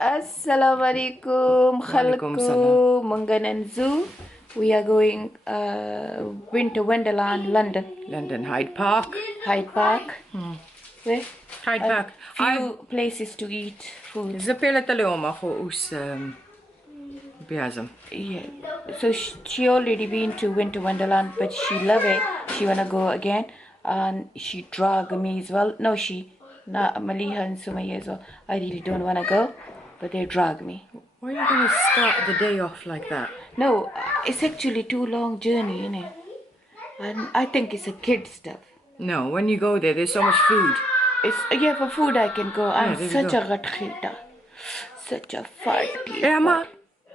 Assalamu alaikum, Walaikum khalku, Manganan Zoo. We are going Winter Wonderland, London. London Hyde Park. Hyde Park. Where? Hyde Park. Few places to eat food. Zapela Taleoma for us Biazam. Yeah. So she already been to Winter Wonderland, but she love it. She wanna go again, and she drag me as well. No, Maliha and Sumaya as well. I really don't wanna go, but they drag me. Why are you gonna start the day off like that? No, it's actually too long journey, innit? And I think it's a kid stuff. No, when you go there, there's so much food. Yeah, for food I can go. I'm there we such go. a gatkhita. Such a fat kid. Emma,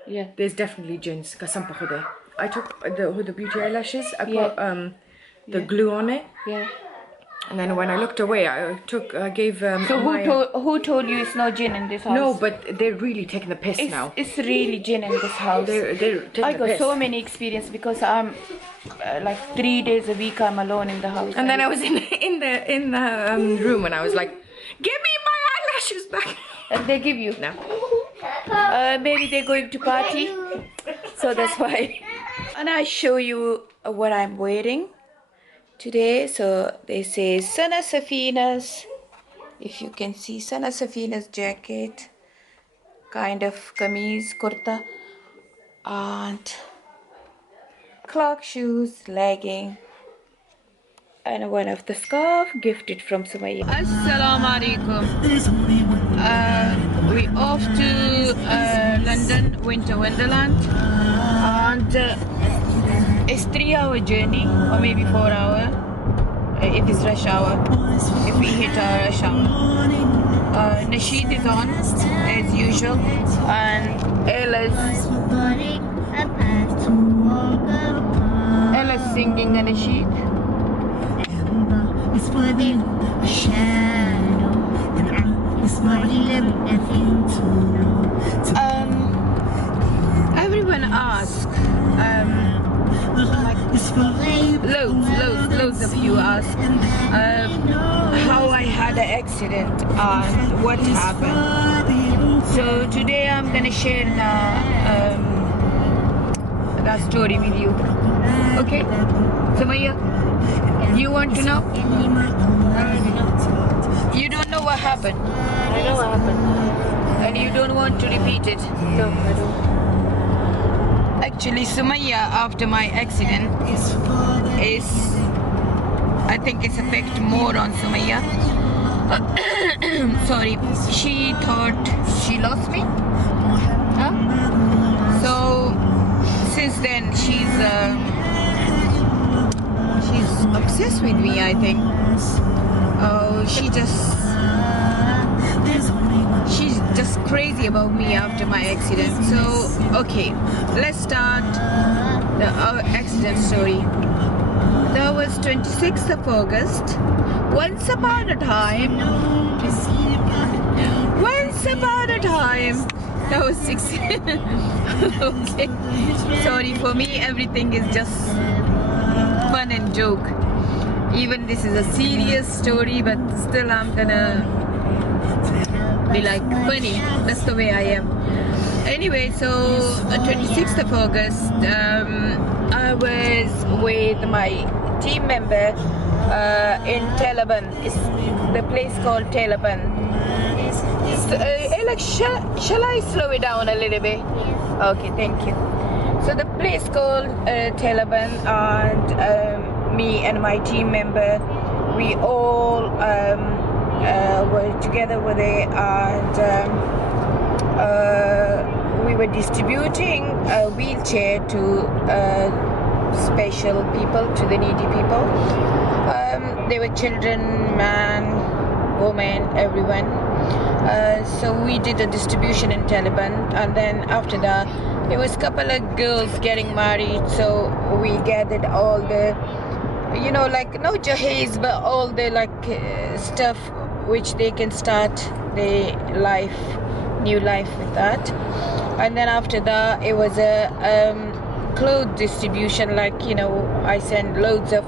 Yeah. there's definitely gins. I took the beauty eyelashes. I Yeah. put the glue on it, Yeah. and then when I looked away, I gave So my. who told you it's no gin in this house? No, but they're really taking the piss now. It's really gin in this house. They're taking I the got piss. so many experience because I'm like 3 days a week I'm alone in the house. And then I was in the room and I was like, "Give me my eyelashes back." And they give you. No. Maybe they're going to party, so that's why. And I show you what I'm wearing today. So they say Sana Safina's. If you can see Sana Safina's jacket, kind of kameez, kurta, and clock shoes, legging, and one of the scarf gifted from Sumaya. Assalamu alaikum. We off to London Winter Wonderland, and it's 3-hour journey or maybe 4-hour if it's rush hour, if we hit our rush hour. Nasheed is on as usual, and Ella's singing a nasheed. Everyone asks, loads of you ask how I had an accident and what happened. So today I'm gonna share that story with you. Okay, Sumaya, you want to know? You don't know what happened? I know what happened. And you don't want to repeat it? No, I don't. Actually, Sumaya, after my accident, I think it's affect more on Sumaya. Sorry, she thought she lost me. Huh? So since then she's obsessed with me, I think. Oh, she's just crazy about me after my accident. So okay, let's start our accident story. That was 26th of August. Once upon a time, that was 16. Okay, sorry, for me everything is just fun and joke. Even this is a serious story, but still I'm gonna be like funny. That's the way I am. Anyway, so 26th of August, I was with my team member in Taliban. It's the place called Taliban. Alex, shall I slow it down a little bit? Okay, thank you. So the place called Taliban, and me and my team member, we all were together with it, and we were distributing a wheelchair to special people, to the needy people. There were children, man, woman, everyone. So we did a distribution in Taliban, and then after that there was a couple of girls getting married, so we gathered all the, you know, like no jahiz, but all the like stuff which they can start their life, new life with that. And then after that it was a clothes distribution, like, you know, I send loads of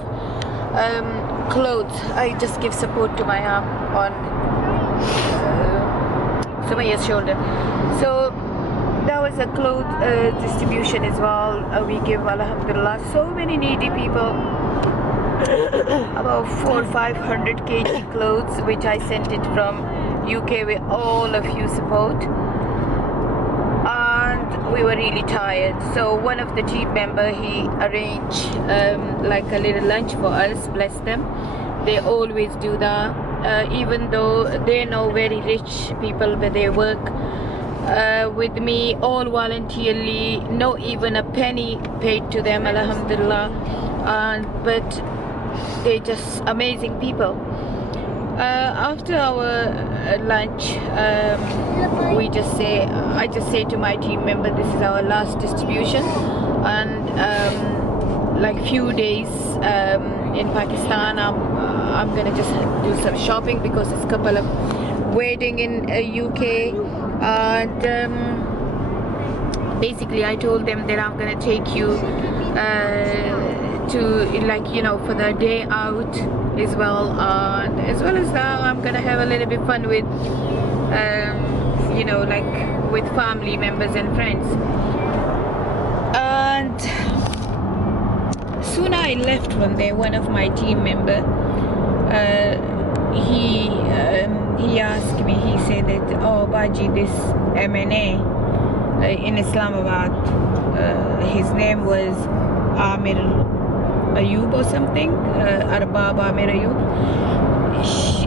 clothes. I just give support to my arm on Sumayya's shoulder. So that was a clothes distribution as well. We give, alhamdulillah, so many needy people about 400-500 kg clothes, which I sent it from UK with all of you support. And we were really tired, so one of the team member, he arranged like a little lunch for us. Bless them, they always do that, even though they know very rich people, but they work with me all voluntarily, not even a penny paid to them, alhamdulillah. But they're just amazing people. After our lunch, I just say to my team member, this is our last distribution, and like few days in Pakistan, I'm gonna just do some shopping because it's a couple of wedding in UK, and basically I told them that I'm gonna take you to, like, you know, for the day out as well, and as well as that I'm gonna have a little bit fun with you know, like with family members and friends. And soon I left from there, one of my team member, he asked me, he said that, oh Baji, this MNA in Islamabad, his name was Amir Ayub or something, Arbab Amir Ayub.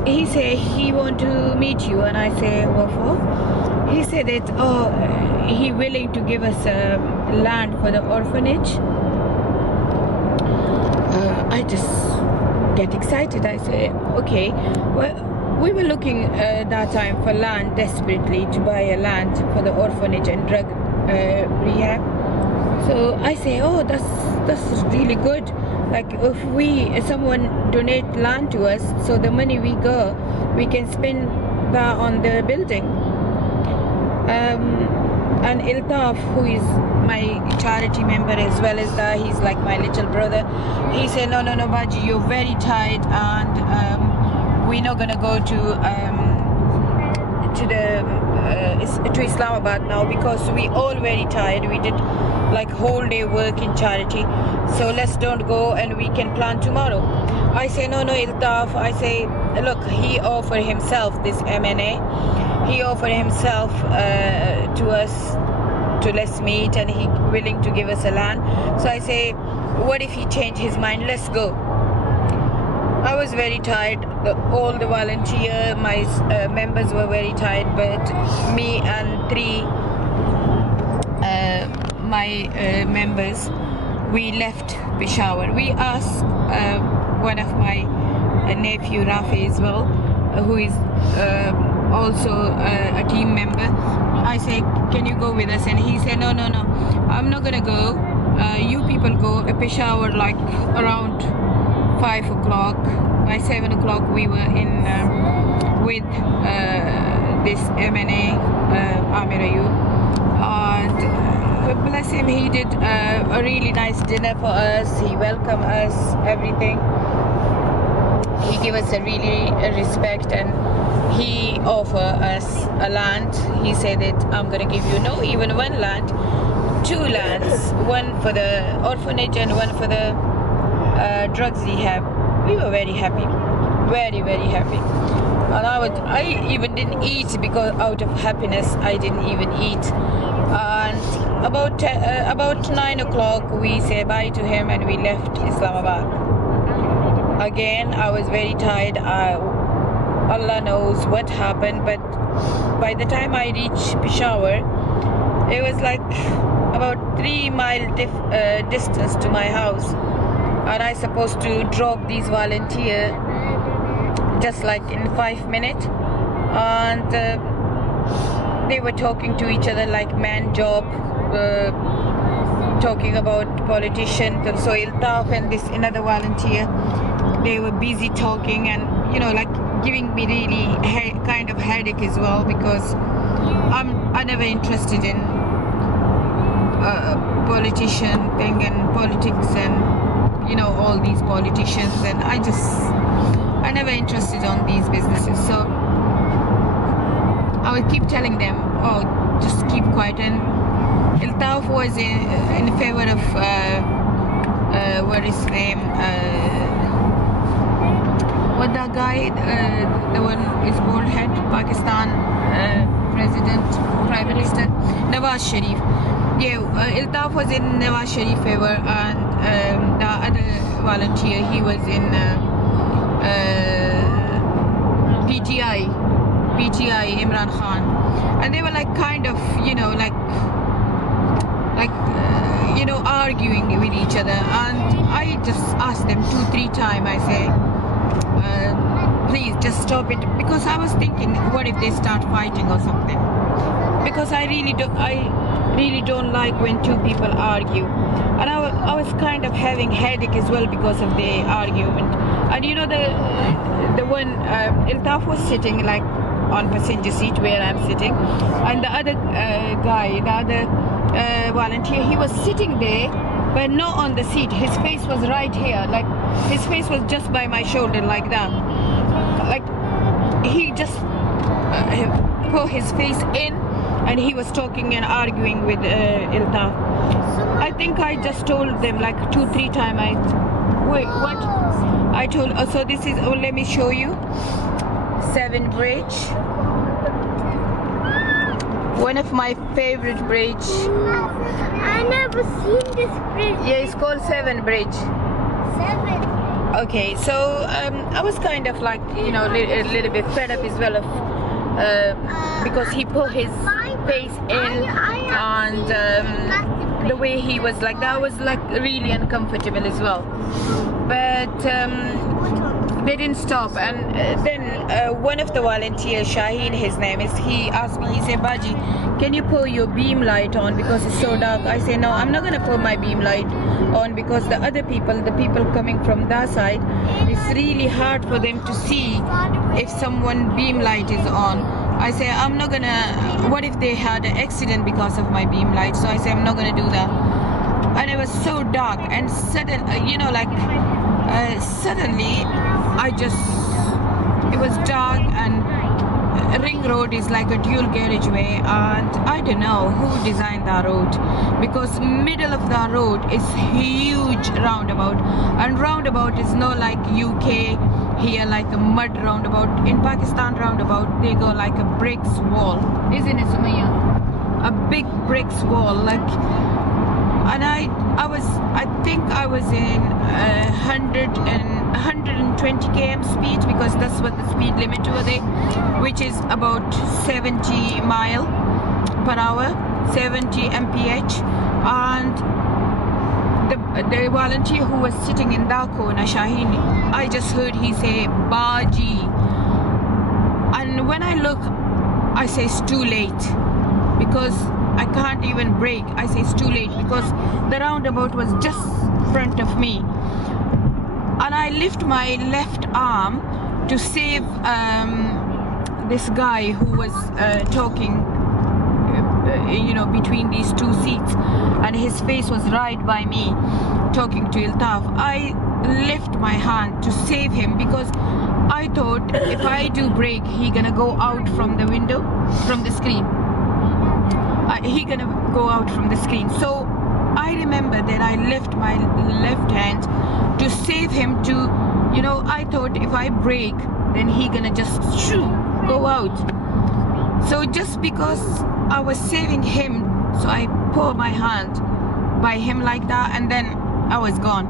He said he want to meet you, and I say, what for? He said that, oh, he willing to give us land for the orphanage. I just get excited. I say, okay. Well, we were looking that time for land desperately, to buy a land for the orphanage and drug rehab. So I say, oh, that's really good. Like if someone donate land to us, so the money we can spend that on the building. And Iltaf, who is my charity member as well as that, he's like my little brother. He said, no, Baji, you're very tired, and we're not gonna go to Islamabad now because we all very tired. We did like whole day work in charity, so let's don't go and we can plan tomorrow. I say, no, Iltaf. I say, look, he offered himself, this MNA, he offered himself to us to let's meet, and he willing to give us a land. So I say, what if he changed his mind? Let's go. I was very tired. All the volunteer, my members were very tired, but me and three my members, we left Peshawar. We asked one of my nephew Rafi as well, who is also a team member. I say, can you go with us? And he said, no, I'm not gonna go. You people go. Peshawar, like around 5 o'clock. By 7 o'clock we were in with this MNA Amir Ayub, and bless him, he did a really nice dinner for us. He welcomed us, everything. He gave us a really respect, and he offered us a land. He said that I'm gonna give you no even one land, 2 lands, one for the orphanage and one for the drugs rehab. We were very happy, very happy. And I even didn't eat because out of happiness I didn't even eat. And about 9 o'clock we say bye to him and we left Islamabad. Again, I was very tired. Allah knows what happened, but by the time I reached Peshawar, it was like about 3-mile distance to my house, and I supposed to drop these volunteers just like in 5 minutes, and they were talking to each other like man job, talking about politicians. So Iltaf and this another volunteer, they were busy talking, and like giving me really kind of headache as well, because I'm never interested in politician thing and politics and all these politicians, and I never interested on these businesses. So I was keep telling them, oh, just keep quiet. And Iltaf was in favor of what is his name? What that guy? The one is bald head, Pakistan president, prime minister, Nawaz Sharif. Yeah, Iltaf was in Nawaz Sharif favor, and the other volunteer, he was in PTI, Imran Khan, and they were like kind of, you know, you know, arguing with each other. And I just asked them 2-3 times. I say, please just stop it, because I was thinking, what if they start fighting or something? Because I really don't like when two people argue, and I was kind of having headache as well because of the argument. And you know, the one Iltaf was sitting like on passenger seat where I'm sitting, and the other guy, the other volunteer, he was sitting there, but not on the seat. His face was right here, like his face was just by my shoulder, like that. Like he just put his face in, and he was talking and arguing with Iltaf. I think I just told them like 2-3 times. Wait, what? I told. Oh, so this is. Oh, let me show you. 7 Bridge. One of my favorite bridge. I never seen this bridge. Yeah, it's called 7 Bridge. 7. Okay, so I was kind of like, you know, a little bit fed up as well of because he put his face in, and the way he was like, that was like really uncomfortable as well. But they didn't stop, and then one of the volunteers, Shaheen, his name is, he asked me, he said, Baji, can you put your beam light on because it's so dark? I say, no, I'm not gonna put my beam light on, because the other people, the people coming from that side, it's really hard for them to see if someone beam light is on. I say, I'm not gonna, what if they had an accident because of my beam light? So I say, I'm not gonna do that. And it was so dark, and sudden, you know, like suddenly I just, it was dark, and Ring Road is like a dual carriageway, and I don't know who designed that road, because middle of the road is huge roundabout, and roundabout is not like UK here, like a mud roundabout. In Pakistan roundabout, they go like a bricks wall, isn't it, Sumaya? A big bricks wall, like. And I think I was in 120 km speed, because that's what the speed limit over there, which is about 70 mile per hour, 70 mph. And the volunteer who was sitting in that corner, Shaheen, I just heard he say Baji, and when I look, I say it's too late, because I can't even brake. I say it's too late, because the roundabout was just front of me, and I lift my left arm to save this guy who was talking, you know, between these two seats, and his face was right by me talking to Iltaf. I lift my hand to save him, because I thought if I do brake, he gonna go out from the window, from the screen. He gonna go out from the screen. So I remember that I left my left hand to save him, to, you know, I thought if I brake, then he gonna just go out. So just because I was saving him, so I put my hand by him like that, and then I was gone.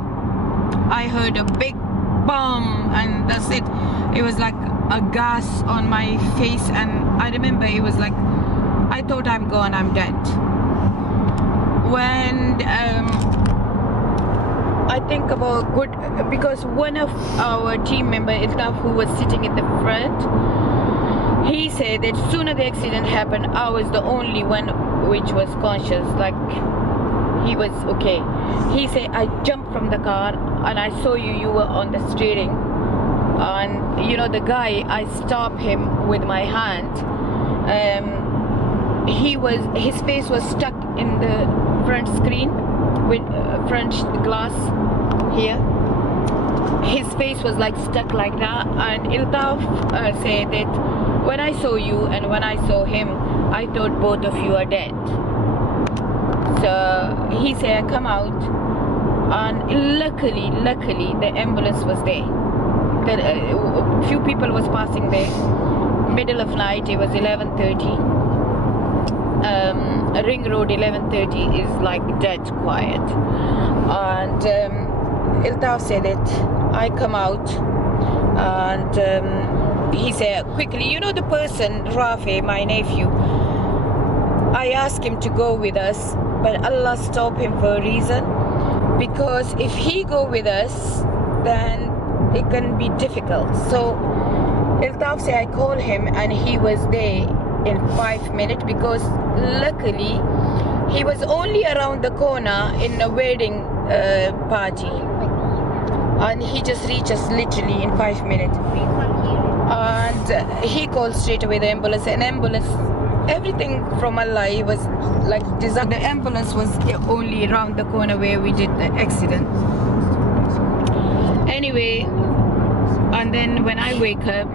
I heard a big bomb, and that's it. It was like a gas on my face, and I remember it was like, I thought I'm gone, I'm dead. When I think about good, because one of our team member, Iltaf, who was sitting in the front, he said that sooner the accident happened, I was the only one which was conscious, like he was okay. He said, I jumped from the car and I saw you were on the steering, and you know, the guy, I stopped him with my hand. His face was stuck in the front screen, with front glass here. His face was like stuck like that, and Iltaf said that when I saw you and when I saw him, I thought both of you are dead. So he said, come out. And luckily, the ambulance was there. A few people was passing there. Middle of night, it was 11:30. Ring Road 11:30 is like dead quiet. And Iltaf said that I come out, and he said quickly, you know the person, Rafi, my nephew, I asked him to go with us, but Allah stopped him for a reason, because if he go with us, then it can be difficult. So Iltaf said I called him and he was there in 5 minutes, because luckily he was only around the corner in a wedding party, and he just reached us literally in 5 minutes. And he called straight away the ambulance. An ambulance, everything from Allah, it was like designed. The ambulance was only around the corner where we did the accident. Anyway, and then when I wake up,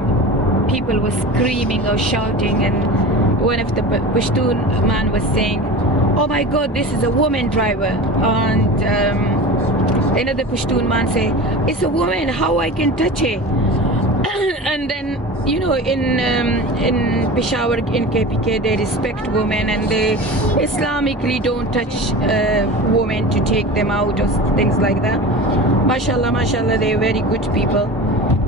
people were screaming or shouting, and one of the Pashtun man was saying, oh my God, this is a woman driver. And another Pashtun man say, it's a woman, how I can touch her? And then, you know, in Peshawar, in KPK, they respect women, and they Islamically don't touch women to take them out or things like that. Mashallah, mashallah, they're very good people.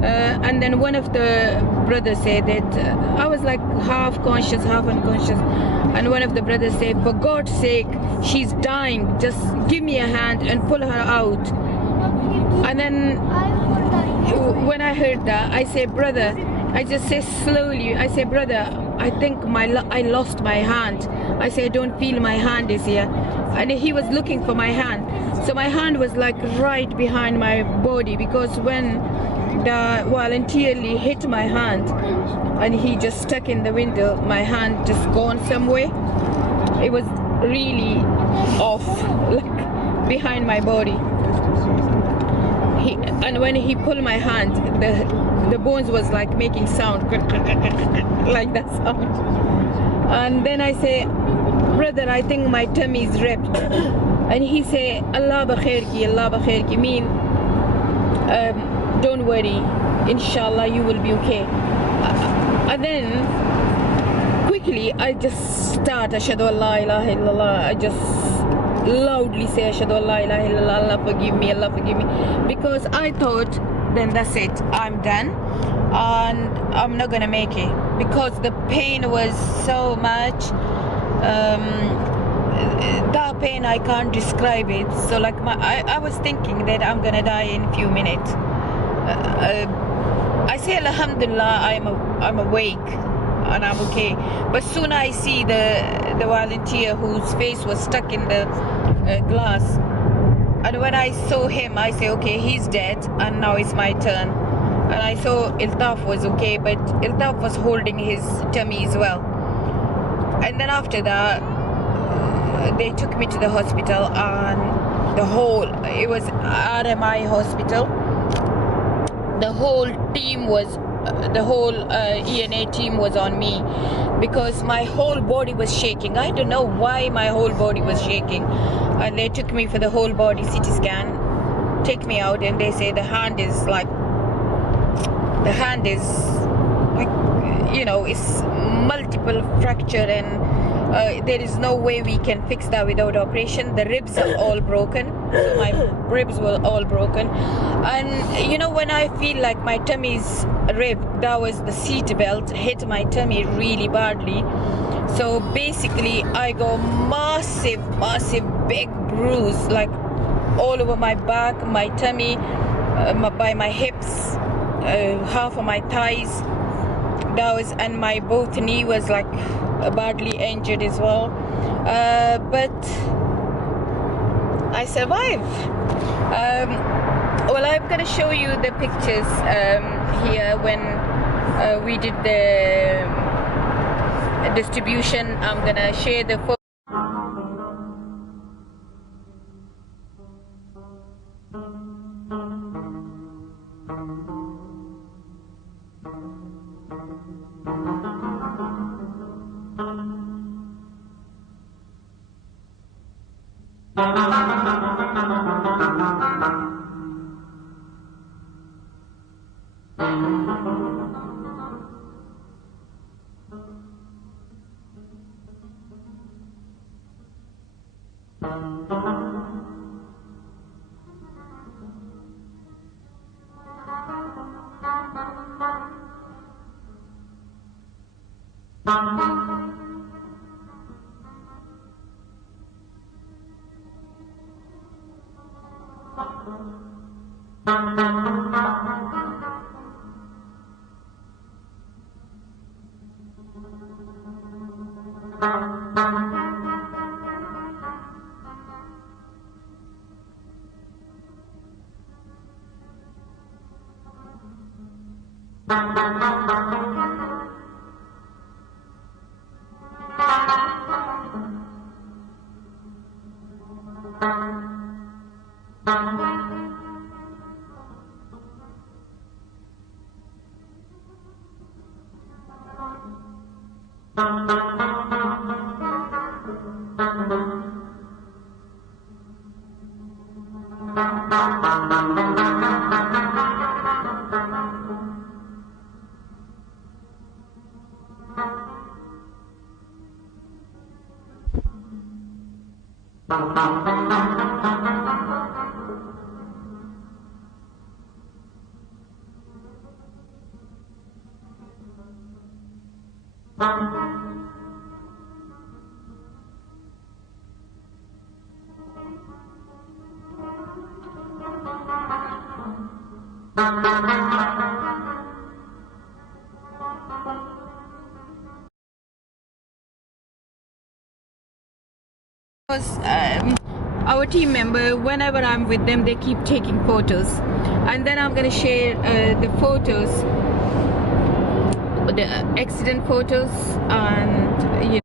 And then one of the brothers said that I was like half conscious, half unconscious, and one of the brothers said, for God's sake, she's dying, just give me a hand and pull her out. And then when I heard that, I said, brother, I just say slowly, I say, brother, I think I lost my hand. I say, I don't feel my hand is here. And he was looking for my hand. So my hand was like right behind my body, because when the volunteer hit my hand and he just stuck in the window, my hand just gone somewhere. It was really off, like behind my body. And when he pulled my hand, the bones was like making sound, like that sound. And then I say, brother, I think my tummy is ripped. And he say, Allah bakhair ki, mean, don't worry, inshallah you will be okay. And then quickly I just start ashhadu an la ilaha illallah. I just loudly say ashhadu an la ilaha illallah, Allah forgive me, Allah forgive me, because I thought then that's it, I'm done and I'm not gonna make it, because the pain was so much. That pain, I can't describe it. So like I was thinking that I'm gonna die in a few minutes. I say alhamdulillah, I'm awake and I'm okay, but soon I see the volunteer whose face was stuck in the glass, and when I saw him, I say, okay, he's dead and now it's my turn. And I saw Iltaf was okay, but Iltaf was holding his tummy as well. And then after that, they took me to the hospital, and it was RMI hospital. The whole team was, the whole ENA team was on me, because my whole body was shaking. I don't know why my whole body was shaking. And they took me for the whole body CT scan, take me out, and they say the hand is like, you know, it's multiple fracture, and there is no way we can fix that without operation. The ribs are all broken, so my ribs were all broken. And you know, when I feel like my tummy's ripped, that was the seat belt hit my tummy really badly. So basically I got massive big bruise, like all over my back, my tummy, by my hips, half of my thighs. That was, and my both knee was like badly injured as well, but I survived. Well, I'm gonna show you the pictures here when we did the distribution. I'm gonna share the photo. Because our team member, whenever I'm with them, they keep taking photos, and then I'm gonna share the photos, the accident photos, and you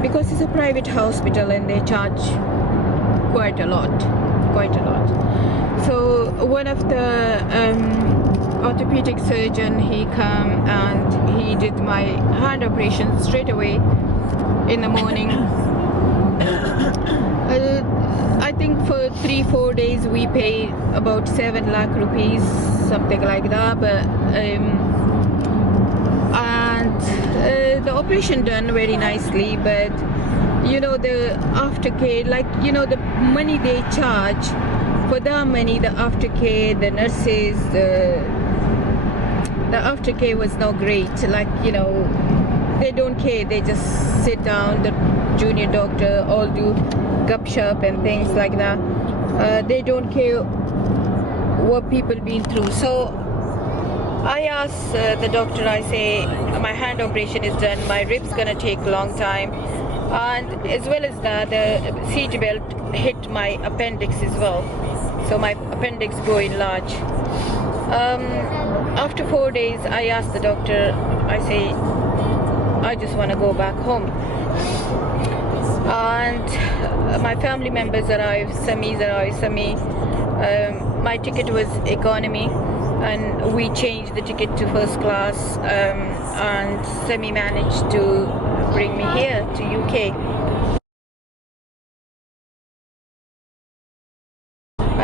because it's a private hospital and they charge quite a lot. So one of the orthopedic surgeon, he come and he did my hand operation straight away in the morning. I think for 3-4 days we pay about 7 lakh rupees, something like that, but the operation done very nicely, but you know the aftercare, like you know the money they charge for the money, the aftercare, the nurses, the aftercare was not great. Like you know they don't care, they just sit down, the junior doctor all do gupshup and things like that. They don't care what people been through. So I asked the doctor, I say my hand operation is done, my rib's gonna take a long time, and as well as that the seat belt hit my appendix as well, so my appendix go enlarge. After 4 days I asked the doctor, I say I just want to go back home, and my family members arrived, Sami. My ticket was economy, and we changed the ticket to first class, and Sami managed to bring me here to UK.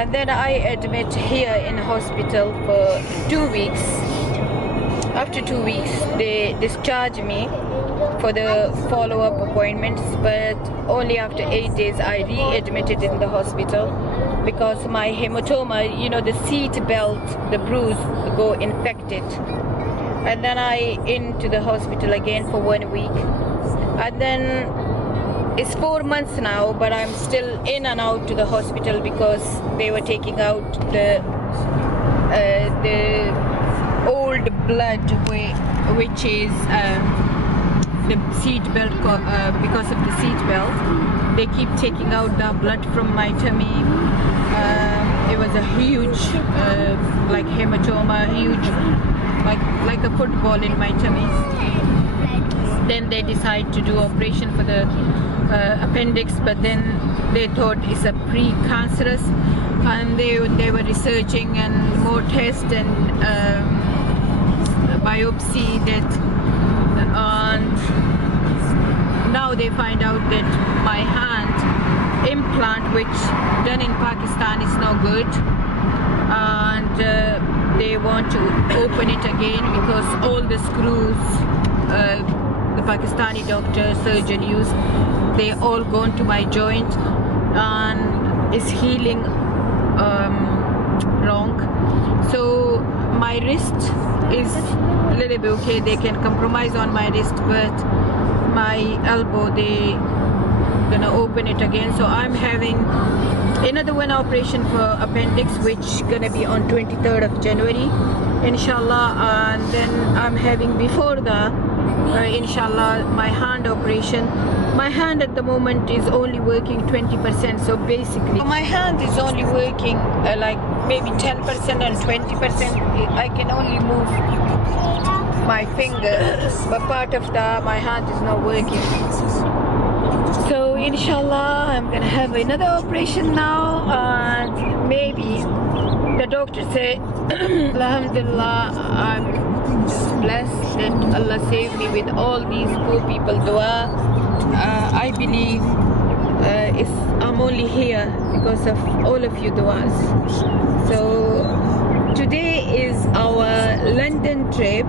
And then I admit here in hospital for 2 weeks. After 2 weeks they discharge me for the follow-up appointments, but only after 8 days I re-admitted in the hospital because my hematoma, you know, the seat belt, the bruise go infected. And then I into the hospital again for 1 week, and then it's 4 months now, but I'm still in and out to the hospital because they were taking out the old blood, which is the seat belt, because of the seat belt. They keep taking out the blood from my tummy. It was a huge, like hematoma, huge, like a football in my tummy. Then they decide to do operation for the appendix, but then they thought it's a pre-cancerous, and they were researching and more tests and biopsy that, and now they find out that my hand implant, which done in Pakistan, is no good, and they want to open it again because all the screws the Pakistani doctor surgeon used, they all gone to my joint and is healing wrong. So my wrist is a little bit okay, they can compromise on my wrist, but my elbow, they gonna open it again. So I'm having another one operation for appendix, which gonna be on 23rd of January, inshallah, and then I'm having before the inshallah my hand operation. My hand at the moment is only working 20%, so basically my hand is only working like maybe 10% and 20%. I can only move my fingers, but part of my hand is not working. So inshallah I'm gonna have another operation now, and maybe the doctor said alhamdulillah, I'm blessed that Allah saved me with all these poor people dua. I believe I'm only here because of all of you duas. So today is our London trip.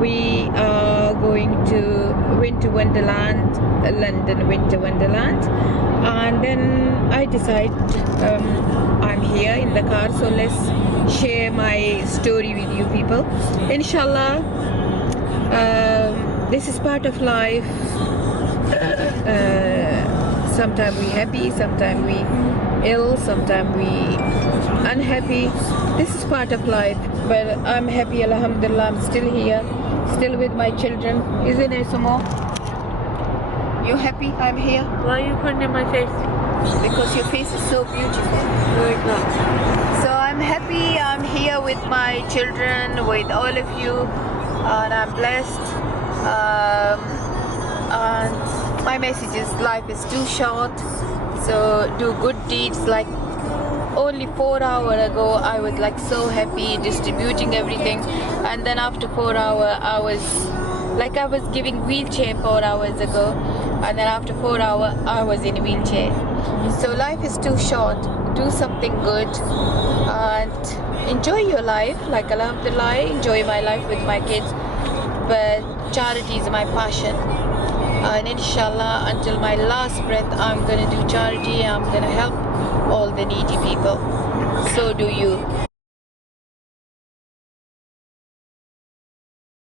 We are going to Winter Wonderland, London Winter Wonderland, and then I decide I'm here in the car, so let's share my story with you people. Inshallah, this is part of life. Sometimes we happy, sometimes we ill, sometimes we unhappy. This is part of life, but I'm happy, alhamdulillah. I'm still here, still with my children, isn't it, Sumo? You happy I'm here? Why are you putting in my face? Because your face is so beautiful. No, it's not. So I'm happy I'm here with my children, with all of you, and I'm blessed. And my message is life is too short, so do good deeds. Like only 4 hours ago I was like so happy distributing everything, and then after 4 hours I was giving wheelchair 4 hours ago, and then after 4 hours I was in wheelchair. So life is too short. Do something good and enjoy your life. Like alhamdulillah, I enjoy my life with my kids, but charity is my passion, and inshallah until my last breath I'm gonna do charity. I'm gonna help all the needy people. So do you.